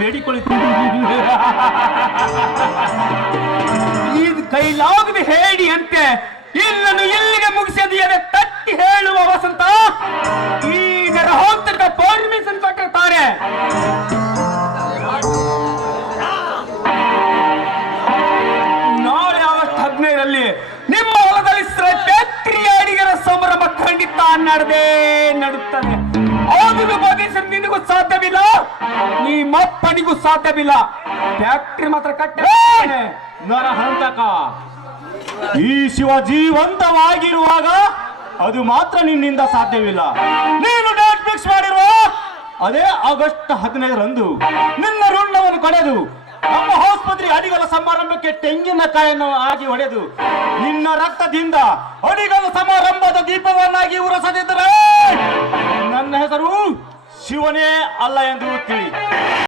ಬೇಡಿಕೊಳ್ಳುತ್ತೇನೆ. ಇದು ಕೈಲಾಗದೆ ಹೇಳಿ ಅಂತೆ ಇಲ್ಲನ್ನು ಇಲ್ಲಿಗೆ ಮುಗಿಸಿದ ತಟ್ಟಿ ಹೇಳುವ ವಸಂತ ಈಗ ರಹೋತ್ತರದ ಪರ್ಮಿಷನ್ ಕೊಟ್ಟಿರ್ತಾರೆ. ನಾಳೆ ಆಗಸ್ಟ್ 15ರಲ್ಲಿ ನಿಮ್ಮ ಹೊಲದಲ್ಲಿ ಫ್ಯಾಕ್ಟರಿ ಅಡಿಗರ ಸಂಭ್ರಮ ಖಂಡಿತ ನಡುತ್ತದೆ. ಅದನ್ನು ಬಗೆಸಲು ನಿನಗೂ ಸಾಧ್ಯವಿಲ್ಲ, ನಿಮ್ಮಪ್ಪನಿಗೂ ಸಾಧ್ಯವಿಲ್ಲ. ಫ್ಯಾಕ್ಟರಿ ಮಾತ್ರ ಕಟ್ಟೆ ನರಹಂತಕ. ಈ ಶಿವ ಜೀವಂತವಾಗಿರುವಾಗ ಅದು ಮಾತ್ರ ನಿನ್ನಿಂದ ಸಾಧ್ಯವಿಲ್ಲ. ನೀನು ಡೇಟ್ ಫಿಕ್ಸ್ ಮಾಡಿರುವ ಅದೇ ಆಗಸ್ಟ್ 15ರಂದು ನಿನ್ನ ಋಣವನ್ನು ಕಡೆದು ನಮ್ಮ ಆಸ್ಪತ್ರೆ ಅಡಿಗಲ ಸಮಾರಂಭಕ್ಕೆ ತೆಂಗಿನಕಾಯನ್ನು ಆಗಿ ಹೊಡೆದು ನಿನ್ನ ರಕ್ತದಿಂದ ಅಡಿಗಲ ಸಮಾರಂಭದ ದೀಪವನ್ನಾಗಿ ಉರಸದಿದ್ದರೆ ನನ್ನ ಹೆಸರು ಶಿವನೇ ಅಲ್ಲ ಎಂದು ತಿಳಿ.